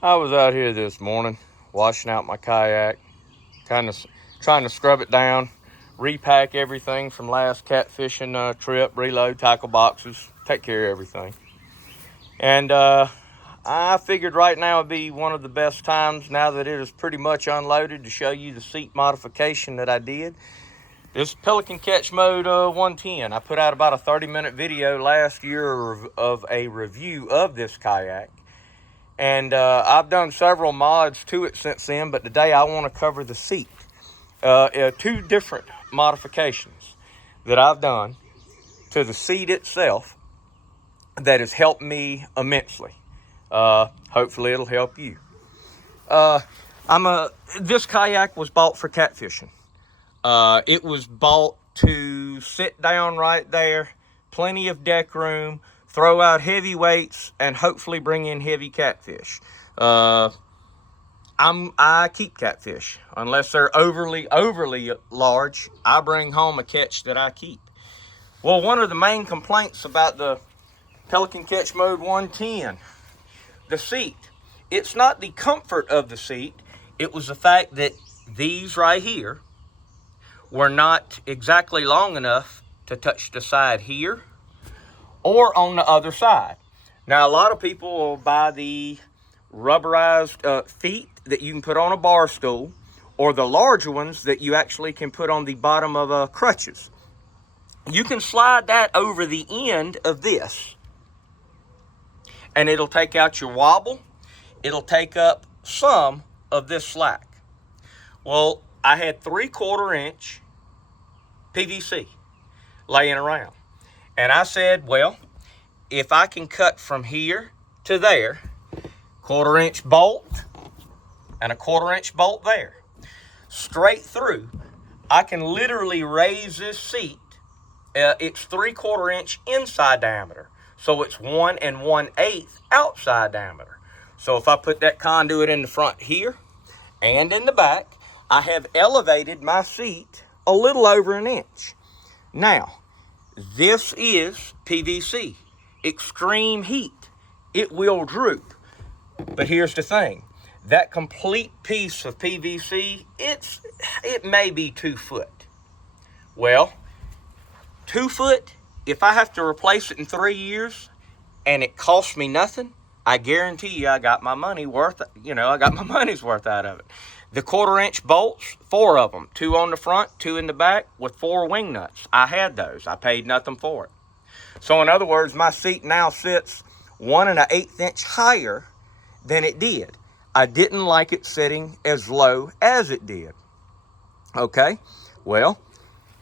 I was out here this morning washing out my kayak, kind of trying to scrub it down, repack everything from last catfishing trip, reload tackle boxes, take care of everything. And I figured right now would be one of the best times, now that it is pretty much unloaded, to show you the seat modification that I did. This Pelican Catch Mode 110. I put out about a 30-minute video last year of a review of this kayak. And I've done several mods to it since then, but today I want to cover the seat. Two different modifications that I've done to the seat itself that has helped me immensely. Hopefully it'll help you. This kayak was bought for catfishing. It was bought to sit down right there, plenty of deck room, throw out heavy weights, and hopefully bring in heavy catfish. I keep catfish. Unless they're overly large, I bring home a catch that I keep. Well, one of the main complaints about the Pelican Catch Mode 110, the seat. It's not the comfort of the seat. It was the fact that these right here were not exactly long enough to touch the side here or on the other side. Now, a lot of people will buy the rubberized feet that you can put on a bar stool, or the larger ones that you actually can put on the bottom of crutches. You can slide that over the end of this, and it'll take out your wobble. It'll take up some of this slack. Well, I had 3/4 inch PVC laying around. And I said, well, if I can cut from here to there, 1/4 inch bolt and a 1/4 inch bolt there, straight through, I can literally raise this seat. It's 3/4 inch inside diameter. So it's 1 1/8 outside diameter. So if I put that conduit in the front here and in the back, I have elevated my seat a little over an inch. Now, this is PVC, extreme heat. It will droop. But here's the thing. That complete piece of PVC, it may be 2 foot. Well, 2 foot, if I have to replace it in 3 years and it costs me nothing, I guarantee you I got my money worth, I got my money's worth out of it. The 1/4 inch bolts, 4 of them, 2 on the front, 2 in the back with 4 wing nuts. I had those. I paid nothing for it. So in other words, my seat now sits 1 1/8 inch higher than it did. I didn't like it sitting as low as it did. Okay, well,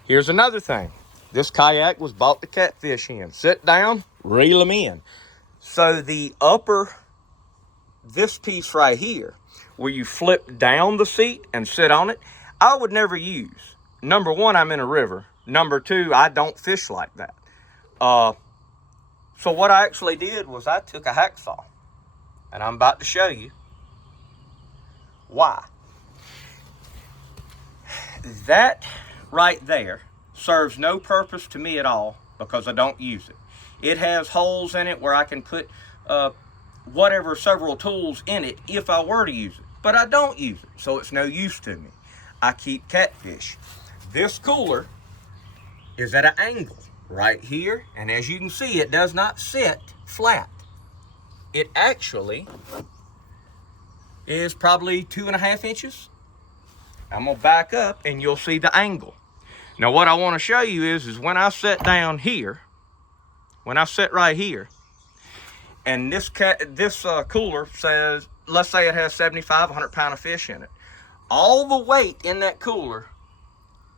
here's another thing. This kayak was bought to catfish in. Sit down, reel them in. So this piece right here, where you flip down the seat and sit on it, I would never use. Number one, I'm in a river. Number two, I don't fish like that. So what I actually did was I took a hacksaw, and I'm about to show you why. That right there serves no purpose to me at all because I don't use it. It has holes in it where I can put several tools in it if I were to use it. But I don't use it, so it's no use to me. I keep catfish. This cooler is at an angle right here, and as you can see, it does not sit flat. It actually is probably 2.5 inches. I'm gonna back up and you'll see the angle. Now what I want to show you is when I sit down here, when I sit right here, and this cooler says, let's say it has 75, 100 pound of fish in it. All the weight in that cooler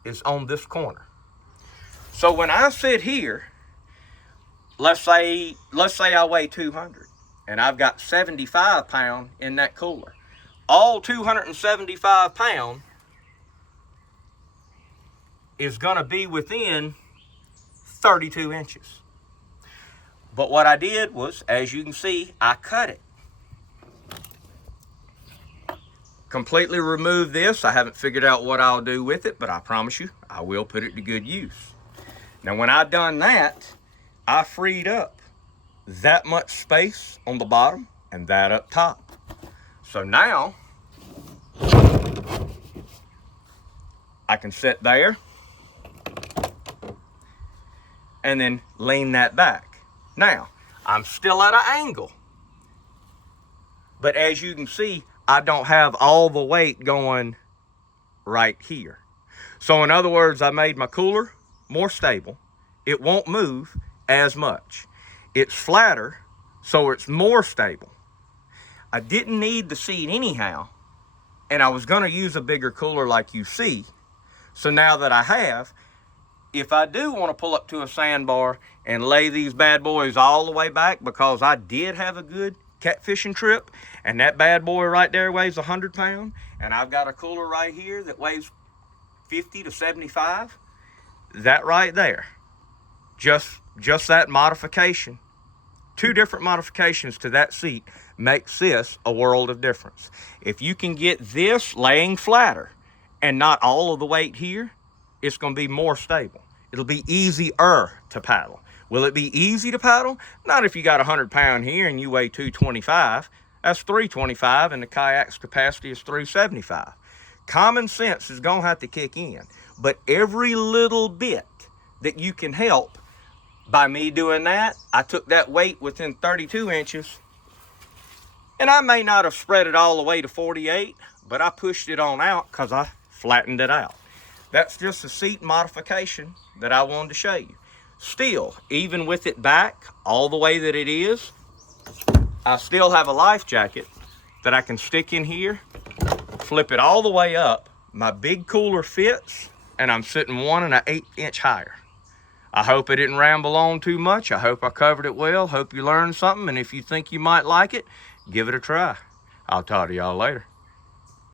is on this corner. So when I sit here, let's say I weigh 200 and I've got 75 pound in that cooler. All 275 pound is gonna be within 32 inches. But what I did was, as you can see, I cut it. Completely remove this. I haven't figured out what I'll do with it, but I promise you, I will put it to good use. Now, when I done that, I freed up that much space on the bottom and that up top. So now I can sit there and then lean that back. Now, I'm still at an angle, but as you can see, I don't have all the weight going right here. So in other words, I made my cooler more stable. It won't move as much. It's flatter, so it's more stable. I didn't need the seat anyhow, and I was gonna use a bigger cooler like you see. So now that I have, if I do want to pull up to a sandbar and lay these bad boys all the way back, because I did have a good catfishing trip, and that bad boy right there weighs 100 pounds, and I've got a cooler right here that weighs 50 to 75, that right there, just that modification, 2 different modifications to that seat makes this a world of difference. If you can get this laying flatter and not all of the weight here, it's going to be more stable. It'll be easier to paddle. Will it be easy to paddle? Not if you got 100 pound here and you weigh 225. That's 325 and the kayak's capacity is 375. Common sense is going to have to kick in. But every little bit that you can help, by me doing that, I took that weight within 32 inches, and I may not have spread it all the way to 48, but I pushed it on out because I flattened it out. That's just a seat modification that I wanted to show you. Still, even with it back all the way that it is, I still have a life jacket that I can stick in here, flip it all the way up. My big cooler fits, and I'm sitting 1 1/8 inch higher. I hope I didn't ramble on too much. I hope I covered it well. Hope you learned something, and if you think you might like it, give it a try. I'll talk to y'all later.